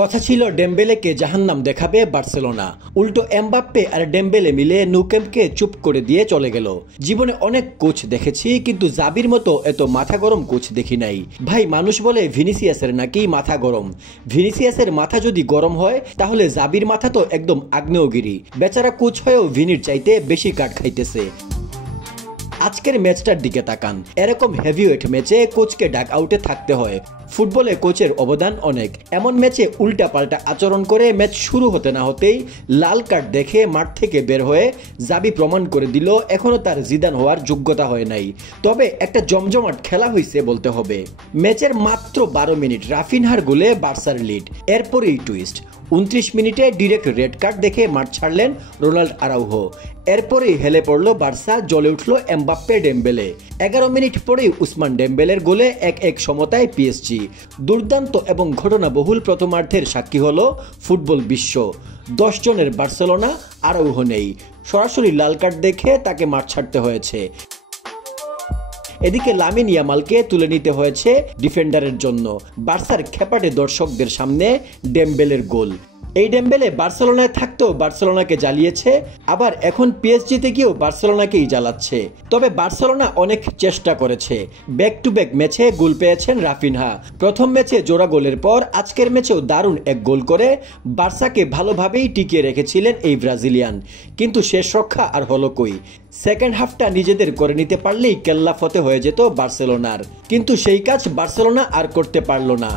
কথা ছিল ডেম্বেলেকে জাহান্নাম দেখাবে বার্সেলোনা, উল্টো এমবাপ্পে আর ডেম্বেলে মিলে নু ক্যাম্পকে চুপ করে দিয়ে চলে গেল। জীবনে অনেক কোচ দেখেছি, কিন্তু জাবির মতো এত মাথা গরম কোচ দেখি নাই। ভাই, মানুষ বলে ভিনিসিয়াসের নাকি মাথা গরম। ভিনিসিয়াসের মাথা যদি গরম হয় তাহলে জাবির মাথা তো একদম আগ্নেয়গিরি। বেচারা কোচ হয়েও ভিনির চাইতে বেশি কাট খাইতেছে। আজকের ম্যাচটার দিকে তাকান। এরকম হেভিওয়েট ম্যাচে কোচকে ডাক আউটে থাকতে হয়। ফুটবলে কোচের অবদান অনেক। এমন ম্যাচে উল্টা পাল্টা আচরণ করে ম্যাচ শুরু হতে না হতেই লাল কার্ড দেখে মাঠ থেকে বের হয়ে জাবি প্রমাণ করে দিল এখনো তার জিদান হওয়ার যোগ্যতা হয় নাই। তবে একটা জমজমাট খেলা হয়েছে বলতে হবে। ম্যাচের মাত্র 12 মিনিট রাফিনহার গোলে বার্সার লিড। এরপরেই টুইস্ট। 29 মিনিটে ডিরেক্ট রেড কার্ড দেখে মাঠ ছাড়লেন রোনাল্ড আরাউহো। এরপরেই হেলে পড়ল বার্সা, জ্বলে উঠল এমবাপ্পে ডেম্বেলে। 11 মিনিট পরেই উসমান ডেম্বেলের গোলে 1-1 সমতায় পিএসজি। দুর্দান্ত এবং ঘটনাবহুল প্রথমার্ধের সাক্ষী হলো ফুটবল বিশ্ব। 10 জনের বার্সেলোনা, আরাউহো নেই। সরাসরি লাল কার্ড দেখে তাকে মাঠ ছাড়তে হয়েছে। এদিকে লামিন ইয়ামালকে তুলে নিতে হয়েছে ডিফেন্ডারের জন্য। বার্সার খেপাটে দর্শকদের সামনে ডেম্বেলের গোল। এই ডেম্বেলে বার্সেলোনায় থাকতেও বার্সেলোনাকে জ্বালিয়েছে, আবার এখন পিএসজিতে গিয়েও বার্সেলোনাকেই জ্বালাচ্ছে। তবে বার্সেলোনা অনেক চেষ্টা করেছে। ব্যাক টু ব্যাক ম্যাচে গোল পেয়েছেন রাফিনহা। প্রথম ম্যাচে জোড়া গোলের পর আজকের ম্যাচেও দারুণ এক গোল করে বার্সাকে ভালোভাবেই টিকিয়ে রেখেছিলেন এই ব্রাজিলিয়ান। কিন্তু শেষ রক্ষা আর হলো কই। সেকেন্ড হাফটা নিজেদের করে নিতে পারলেই কেল্লা ফতে হয়ে যেত বার্সেলোনার, কিন্তু সেই কাজ বার্সেলোনা আর করতে পারল না।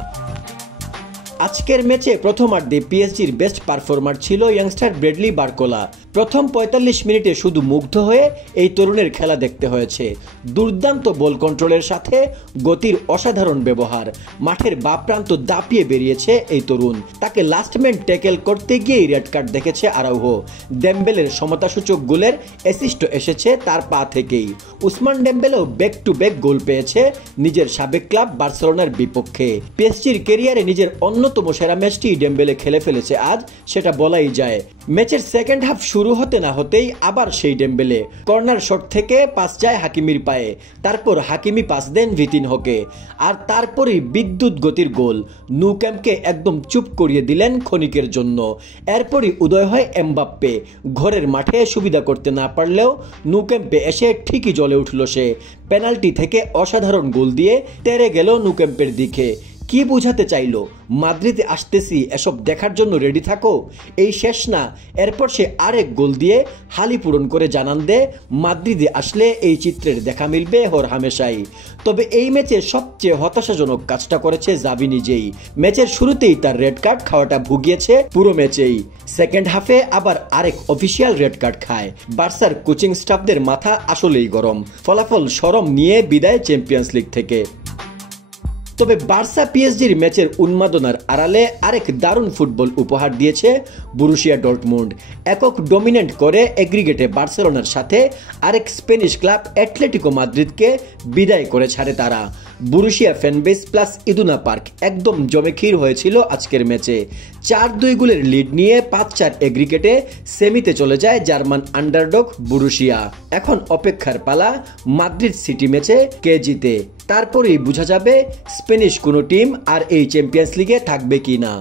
আজকের ম্যাচে প্রথমার্ধে পিএসজির বেস্ট পারফর্মার ছিল ইয়াংস্টার ব্রেডলি বারকোলা। প্রথম 45 মিনিটে শুধু মুগ্ধ হয়ে এই তরুণের খেলা দেখতে হয়েছে। দুর্দান্ত বল কন্ট্রোলের সাথে গতির অসাধারণ ব্যবহার। মাঠের বাঁ প্রান্ত দাপিয়ে বেরিয়েছে এই তরুণ। তাকে লাস্টম্যান ট্যাকেল করতে গিয়েই রেড কার্ড দেখেছে আরাউহো। ডেম্বেলের সমতাসূচক গোলের অ্যাসিস্ট এসেছে তার পা থেকেই। উসমান ডেম্বেলেও ব্যাক টু ব্যাক গোল পেয়েছে নিজের সাবেক ক্লাব বার্সেলোনার বিপক্ষে। পিএসজির ক্যারিয়ারে নিজের অন্যতম সেরা ম্যাচটি ডেম্বেলে খেলে ফেলেছে আজ, সেটা বলাই যায়। ম্যাচের সেকেন্ড হাফ শুরু হতে না হতেই আবার সেই ডেম্বেলে কর্নার শট থেকে পাস যায় হাকিমির পায়ে। তারপর হাকিমি পাস দেন ভিতিনহোকে, আর তারপরই বিদ্যুৎ গতির গোল। নু ক্যাম্পকে একদম চুপ করিয়ে দিলেন ক্ষণিকের জন্য। এরপরই উদয় হয় এমবাপ্পে। ঘরের মাঠে সুবিধা করতে না পারলেও নু ক্যাম্পে এসে ঠিকই জ্বলে উঠল সে। পেনাল্টি থেকে অসাধারণ গোল দিয়ে তেড়ে গেল নু ক্যাম্পের দিকে। কি বুঝাতে চাইলো? মাদ্রিদে আসতেছি, এসব দেখার জন্য রেডি থাকো। এই শেষ না, এরপর সে আরেক গোল দিয়ে হালি পূরণ করে জানান দে মাদ্রিদে আসলে এই চিত্রের দেখা মিলবে হর হামেশাই। তবে এই ম্যাচে সবচেয়ে হতাশাজনক কাজটা করেছে জাভি নিজেই। ম্যাচের শুরুতেই তার রেড কার্ড খাওয়াটা ভুগিয়েছে পুরো ম্যাচেই। সেকেন্ড হাফে আবার আরেক অফিসিয়াল রেড কার্ড খায়। বার্সার কোচিং স্টাফদের মাথা আসলেই গরম। ফলাফল শরম নিয়ে বিদায় চ্যাম্পিয়ন্স লিগ থেকে। তবে বার্সা পিএসজির ম্যাচের উন্মাদনার আড়ালে আরেক দারুণ ফুটবল উপহার দিয়েছে বরুসিয়া ডর্টমুন্ড। একক ডমিনেন্ট করে এগ্রিগেটে বার্সেলোনার সাথে আরেক স্পেনিশ ক্লাব অ্যাটলেটিকো মাদ্রিদকে বিদায় করে ছাড়ে তারা। Borussia fanbase plus Iduna park একদম জমেক্ষীর হয়েছিল আজকের ম্যাচে। 4-2 গোলের লিড নিয়ে 5-4 এগ্রিগেটে সেমিতে চলে যায় জার্মান আন্ডারডগ বরুসিয়া। এখন অপেক্ষার পালা মাদ্রিদ সিটি ম্যাচে কে জিতে। তারপরেই বোঝা যাবে স্পেনিশ কোনো টিম আর এই চ্যাম্পিয়ন্স লিগে থাকবে কি না।